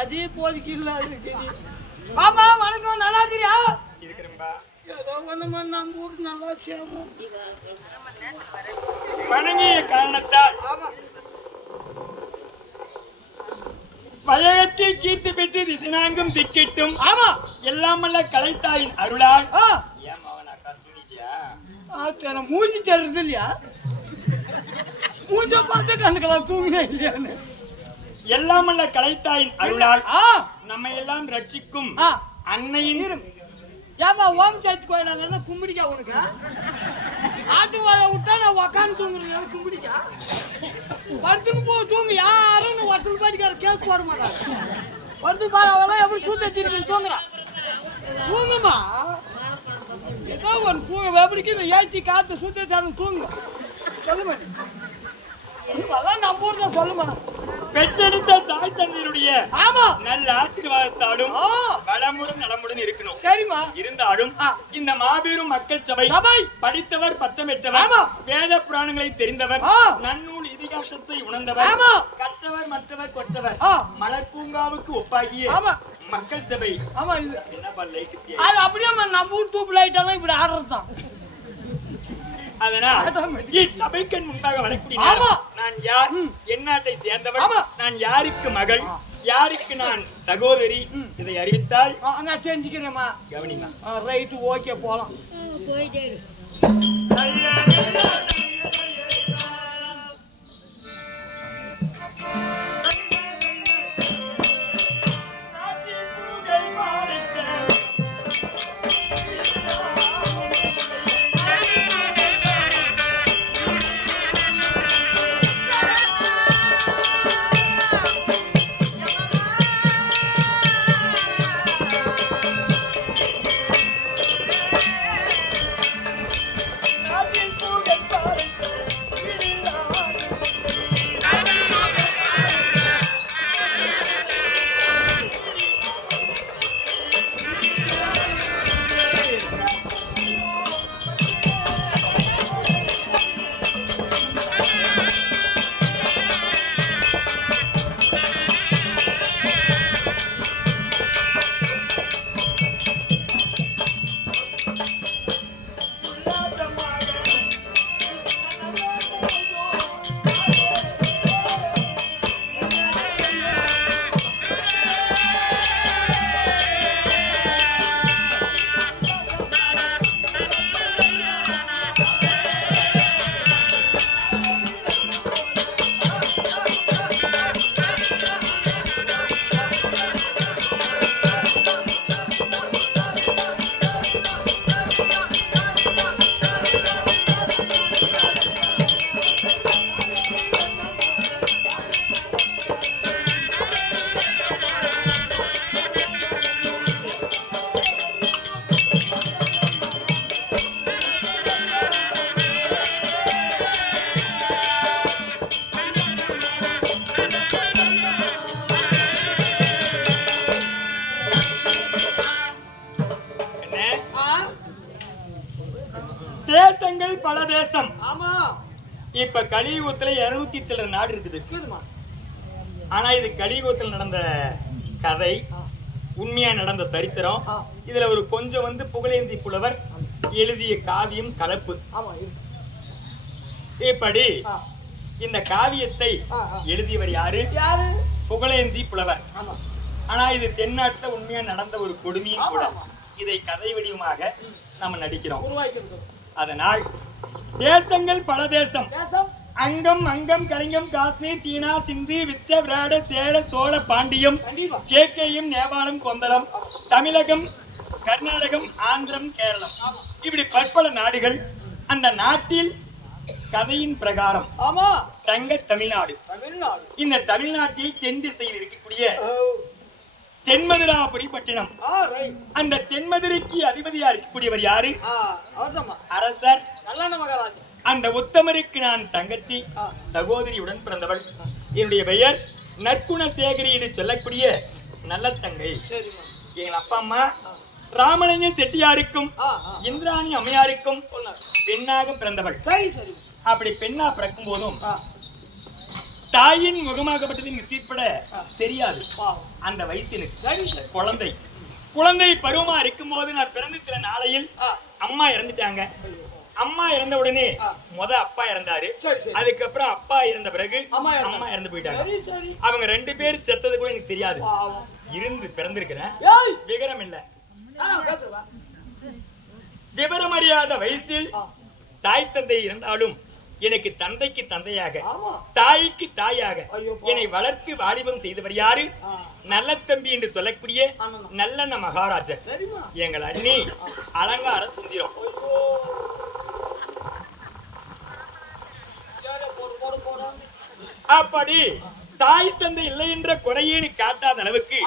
அதே போதிக்கு இல்லாத. ஆமா வணக்கம், நல்லா இருக்கிறியா? ஏதோ ஒண்ணுமா நம்ம ஊருக்கு நல்லா சேமம். வணங்கிய காரணத்தால் வயகத்தில் கீர்த்தி பெற்று திசைநான்கும் திக்கிட்டும். ஆமா, எல்லாமல்ல கலைத்தாயின் அருளால் மூஞ்சி தருது இல்லையா? மூஞ்ச பார்த்து கண்டுக்கலாம் தூங்கினே இல்லையான்னு. எல்லாமல்ல கலைத்தாயின் அருளால் நம்ம எல்லாம் ரட்சிக்கும் அன்னையின். ஏமா ஓம் சேர்த்து கோயிலாங்க கும்பிடிக்கா உனக்கு? ஆட்டு வாழை விட்டா நான் உக்காந்து தூங்குறேன். கும்பிடிக்கா படுத்துன்னு போ தூங்கு. யாரும் ஒருத்தர் பாட்டிக்கார கேஸ் போட மாட்டாங்க. படுத்து பாடம் எப்படி சூத்த திருப்பி தூங்குறான். தூங்குமா ஏதோ ஒன்று தூங்க எப்படிக்கு இந்த ஏச்சி காத்து சுத்த தரணும் தூங்கு. சொல்ல மாட்டேன் நம்ம ஊர் தான். சொல்லுமா, பெற்றெடுத்த தாய் தந்தையருடைய நல்ல ஆசீர்வாதத்தாலும் வளமுடன் நலமுடன் இருக்கணும். சரிமா. இருந்தாலும் இந்த மாபெரும் மக்கள் சபை படித்தவர், பட்டம் பெற்றவர், வேத புராணங்களை தெரிந்தவர், நன்னூல் இதிகாசத்தை உணர்ந்தவர், கற்றவர், மற்றவர், கொற்றவர், மலர் பூங்காவுக்கு ஒப்பாகிய மக்கள் சபை. என்ன லைட் அப்படியே நம்ம ஊர் தூப்பு லைட்டெல்லாம் இப்படி ஆடுறது தான். அதனால் இச்சபைக்கு முன்பாக வரக்கூடிய நான் யார், என் நாட்டை சேர்ந்தவன், நான் யாருக்கு மகள், யாருக்கு நான் சகோதரி, இதை அறிவித்தால் நான் தெரிஞ்சுக்கிறேம்மா. கவனிமா. ரைட்டு, ஓகே, போலாம். போயிட்டே கலியுகத்துல 200 சில்லற நாடு இருக்குது. ஆனா இது கலியுகத்துல நடந்த கதை, உண்மையா நடந்த சரித்திரம். இதுல ஒரு கொஞ்சம் புகழேந்தி புலவர் எழுதிய காவியம் கலப்பு. இப்படி இந்த காவியத்தை எழுதியவர் யாரு? புகழேந்தி புலவர். ஆனா இது தென்னாட்டுல உண்மையா நடந்த ஒரு கொடுமையும் கூட. இதை கதை வடிவமாக நம்ம நடிக்கிறோம். அதனால் தேசங்கள் பல தேசம், அங்கம் அங்கம் கலிங்கம் காஷ்மீர் சீனா சிந்து விச்ச விராட சேர சோழ பாண்டியம் கேக்கையும் நேபாளம் கொந்தளம் தமிழகம் கர்நாடகம் ஆந்திரம் கேரளம் இப்படி பற்பல நாடுகள். அந்த நாட்டில் கதையின் பிரகாரம் தங்க தமிழ்நாடு. இந்த தமிழ்நாட்டில் தென் திசையில் இருக்கக்கூடிய தென்மதுராபுரி பட்டினம். அந்த தென்மதுரைக்கு அதிபதியா இருக்கக்கூடியவர் யாரு? அரசர் அந்த உத்தமருக்கு நான் தங்கச்சி சகோதரியுடன் பிறந்தவள். என்னுடைய பெயர் நற்குணசேகரி என்று சொல்லக்கூடிய நல்ல தங்கை. எங்கள் அப்பா அம்மா ராமலிங்க செட்டியாருக்கும் இந்திராணி அம்மையாருக்கும் பெண்ணாக பிறந்தவள். அப்படி பெண்ணா பிறக்கும் போதும் தாயின் முகமாகப்பட்டது சீர்பட தெரியாது. அந்த வயசில் குழந்தை பருவமா இருக்கும் போது நான் பிறந்து சில நாளையில் அம்மா இறந்துட்டாங்க. அம்மா இறந்த உடனே அப்பா இறந்தாரு. அதுக்கப்புறம் அப்பா இறந்த பிறகு அம்மா இறந்து போயிட்டாங்க. அவங்க 2 பேர் செத்தது கூட எனக்கு தெரியாது. இருந்து பிறந்திருக்கிறேன், விவரம் இல்ல. விவரம் அறியாத வயசில் தாய் தந்தை இருந்தாலும் எனக்கு தந்தைக்கு தந்தையாக தாய்க்கு தாயாக என்னை வளர்த்து வாலிபம் செய்தவர் யாரு? நல்ல தம்பி என்று சொல்லக்கூடிய நல்லண்ண மகாராஜர். எங்கள் அண்ணி அலங்கார சுந்தரம். அப்படி தாய் தந்தை இல்லை என்ற குறையேனு காட்டாத அளவுக்கு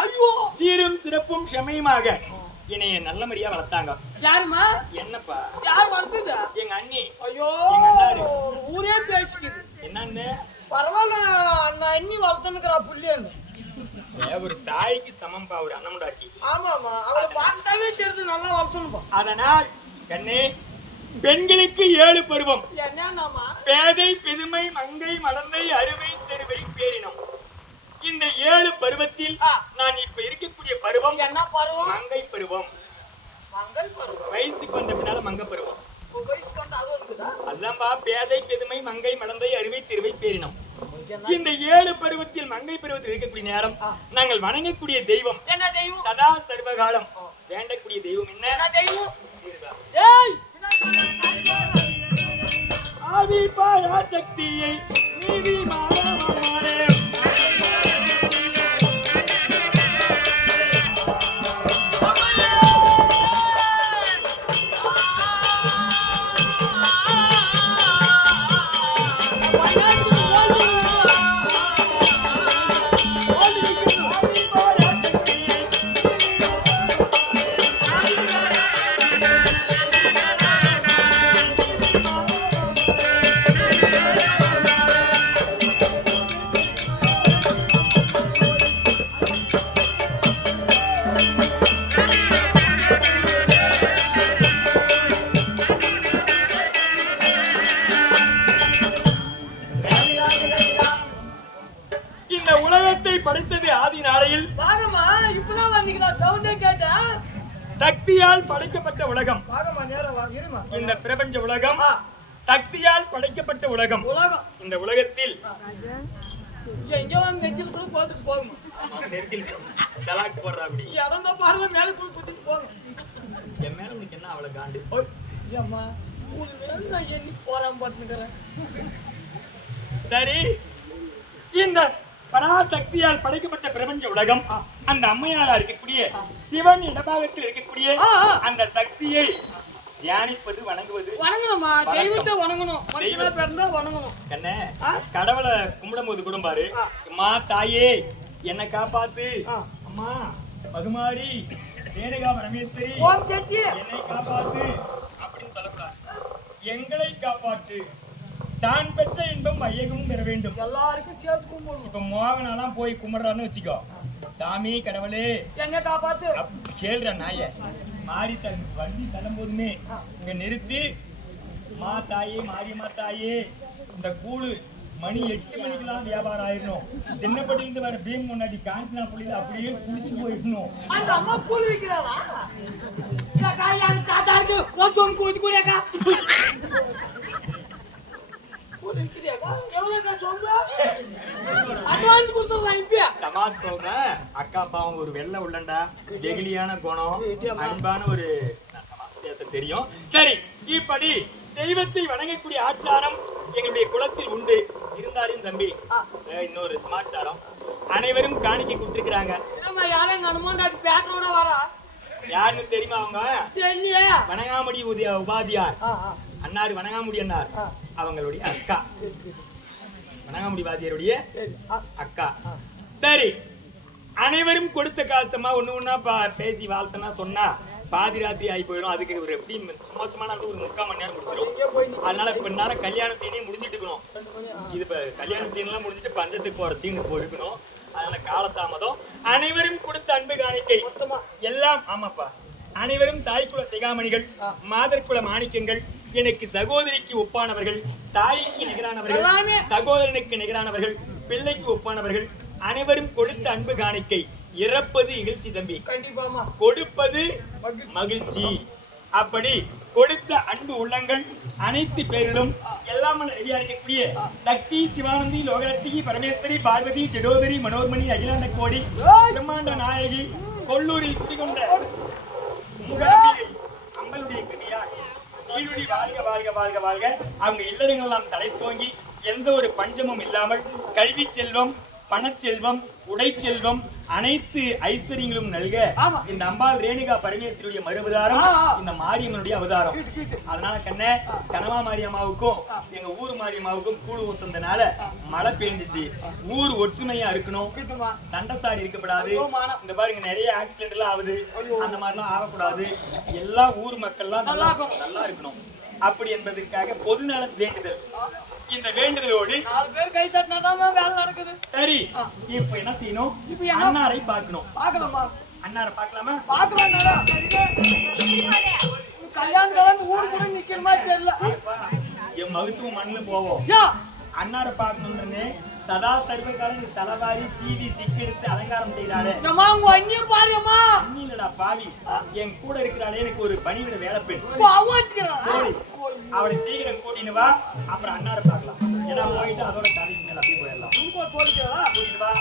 சீரும் சிறப்பும் ஷமையுமாக என்னைய நல்ல முறையா வளர்த்தாங்க. யாருமா? என்னப்பா? யார் வளர்த்தது? எங்க அண்ணி. ஐயோ, ஊரே பேசிக்குது. என்னன்னு? பரவாயில்ல, நான் அண்ணி வளர்த்தனுக்குறா புள்ளியன்னு. ஒரு தாய்க்கு சமம்பா ஒரு அண்ணமுடாட்டி. ஆமாமா, அவளை பார்த்தாவே தெரிஞ்சு நல்லா வளர்த்தணும்பா. அதனால் கண்ணே, பெண்களுக்கு 7 பருவம். என்னமா? பேதை பெருமை மங்கை மடந்தை அறுவை தெருவை பேரினம். இந்த 7 பருவத்தில் நான் இப்ப இருக்கக்கூடிய பருவம் என்ன பருவம்? மங்கை பருவம். மங்கை பருவம் வயசுக்கு வந்த பின்னால மங்க பருவம். வயசுக்கு வந்த அது இருக்குதா? அதான்பா பேதை பெருமை மங்கை மடந்தை அறுவை தெருவை பேரினம். இந்த 7 பருவத்தில் மங்கை பருவத்தில் இருக்கக்கூடிய நேரம் நாங்கள் வணங்கக்கூடிய தெய்வம் என்ன தெய்வம்? சதா சர்வகாலம் வேண்டக்கூடிய தெய்வம் என்ன தெய்வம்? ஆதி பராசக்தியை நீதி மாறே சக்தியால் படைக்கப்பட்ட உலகம். இந்த பிரபஞ்ச உலகம் சக்தியால் படைக்கப்பட்ட உலகம். இந்த உலகத்தில் சரி, இந்த பராசக்தியால் படைக்கப்பட்ட பிரபஞ்ச உலகம் அந்த அம்மையாரா இருக்கக்கூடிய சிவன் இடபாகத்தில் இருக்கக்கூடிய அந்த சக்தியை தியானிப்பது வணங்குவது. வணங்கணுமா? தெய்வத்தை வணங்கணும். மனுஷனா பிறந்தா வணங்கணும். என்ன கடவுளை கும்பிடும் போது கூட பாரு, அம்மா தாயே என்னை காப்பாத்து, அம்மா மதுமாரி ரேணுகா பரமேஸ்வரி என்னை காப்பாத்து அப்படின்னு சொல்லக்கூடாது. எங்களை காப்பாற்று, தான் பெற்ற இன்பம் ஐயகமும் பெற வேண்டும். எல்லாருக்கும் சேர்த்து கும்பிடணும். இப்ப மோகனெல்லாம் போய் கும்பிடுறான்னு வச்சுக்கோ, சாமி கடவுளே என்ன காப்பாத்து கேள்ற நாய மாறி வண்டி தள்ளும் போதுமே இங்க நிறுத்தி மா தாயே மாரியம்மா தாயே இந்த கூழு மணி 8 மணிக்கெல்லாம் வியாபாரம் ஆயிடணும். தின்னப்படியிலிருந்து வர பீம் முன்னாடி காஞ்சினா புள்ளியில அப்படியே குளிச்சு போயிடணும். அந்த அம்மா கூழ் விக்கிறாளா? இல்லக்கா என் தாத்தா இருக்கு ஒருத்தவங்க கூழ் குடியாக்கா. கூழ் விக்கிறியாக்கா? எவ்வளோக்கா சொல்ற? அட்வான்ஸ் கொடுத்துடலாம் இப்ப. தமாஸ் சொல்றேன். அக்கா பாவம் ஒரு வெள்ளை உள்ளண்டா, வெகுளியான குணம், அன்பான ஒரு தமாஸ் பேச தெரியும். சரி, இப்படி தெய்வத்தை வணங்கக்கூடிய ஆச்சாரம் எங்களுடைய குலத்தில் உண்டு. இருந்தாலும் தம்பி இன்னொரு சமாச்சாரம், அனைவரும் காணிக்கை கொடுத்திருக்கிறாங்க. யாரும் அனுமாண்டாட்டி பேட்டரோட வரா யாருன்னு தெரியுமா? அவங்க தெரியலையே. வணங்காமுடி உபாதியார் அன்னார், வணங்காமுடி அன்னார் அவங்களுடைய அக்கா, வணங்காமுடி வாதியாருடைய அக்கா. சரி, அனைவரும் கொடுத்த காசமா ஒண்ணு ஒண்ணா பேசி வாழ்த்தனா சொன்னா பாதி ராத்திரி ஆகி போயிடும். அதுக்கு ஒரு எப்படி சும்மா சும்மா ஒரு 3/4 மணி நேரம் முடிச்சிடும். அதனால இப்ப நேரம் கல்யாண சீனையும் முடிஞ்சிட்டு இருக்கணும். இது இப்ப கல்யாண சீன் எல்லாம் முடிஞ்சிட்டு பஞ்சத்துக்கு போற சீனுக்கு போயிருக்கணும். அதனால காலதாமதம். அனைவரும் கொடுத்த அன்பு காணிக்கை எல்லாம் ஆமாப்பா, அனைவரும் தாய்க்குல சிகாமணிகள், மாதர்குல மாணிக்கங்கள், எனக்கு சகோதரிக்கு ஒப்பானவர்கள், தாய்க்கு நிகரானவர்கள், சகோதரனுக்கு நிகரானவர்கள், பிள்ளைக்கு ஒப்பானவர்கள், அனைவரும் கொடுத்த அன்பு காணிக்கை. இறப்பது இகழ்ச்சி தம்பி, கொடுப்பது மகிழ்ச்சி. அப்படி கொடுத்த அன்பு உள்ளங்கள் அனைத்து பேரிலும் எல்லாம் ரெடியா இருக்கக்கூடிய சக்தி, சிவானந்தி, லோகலட்சுமி, பரமேஸ்வரி, பார்வதி, ஜடோதரி, மனோர்மணி, அகிலாண்ட கோடி, பிரம்மாண்ட நாயகி, கொல்லூரில் குடிகொண்ட முகநம்பிகை அம்பளுடைய கிருமியார் நீடுடி வாழ்க வாழ்க வாழ்க வாழ்க. அவங்க இல்லறங்கள் எல்லாம் தலை தோங்கி எந்த ஒரு பஞ்சமும் இல்லாமல் கல்வி செல்வம், பணச்செல்வம், உடை செல்வம், அனைத்து ஐஸ்வர்யங்களும் நல்க இந்த அம்பாள் ரேணுகா பரமேஸ்வரியுடைய மறுவதாரம், இந்த மாரியம்மனுடைய அவதாரம். அதனால கண்ணே, கனவா மாரியம்மாவுக்கும் எங்க ஊர் மாரியம்மாவுக்கும் கூழு ஊத்துனதுனால மழை பெஞ்சிச்சு. ஊர் ஒற்றுமையா இருக்கணும், சண்டைசாடி இருக்கப்படாது. இந்த பாருங்க நிறைய ஆக்சிடென்ட் எல்லாம் ஆகுது, அந்த மாதிரிலாம் ஆகக்கூடாது. எல்லா ஊர் மக்கள்லாம் நல்லா இருக்கணும். அப்படி என்பதற்காக பொதுநல வேண்டுதல். இந்த வேண்டுதலோடு 4 பேர் கை தட்டினாதான் வேலை நடக்குது. சரி, இப்ப என்ன செய்யணும்? அன்னாரை பார்க்கணும். பார்க்கலாமா? அன்னாரை பார்க்கலாமா? பார்க்கலாம். கல்யாணம் ஊர் கூட நிக்கிற மாதிரி தெரியல. என் மகத்துவம் மண்ணுல போவோம். அன்னாரை பார்க்கணும்னு சதா சர்வகாலம் தலைவாரி சீவி சிக்கெடுத்து அலங்காரம் செய்யறாரு. இல்லடா பாவி, என் கூட இருக்கிறாளே எனக்கு ஒரு பணிவிட வேலை பெண். அவளை சீக்கிரம் கூட்டின்னு வா, அப்புறம் அன்னாரை பார்க்கலாம். ஏன்னா போயிட்டு அதோட கதைக்கு மேல அப்படியே போயிடலாம். கூட்டின்னு வா.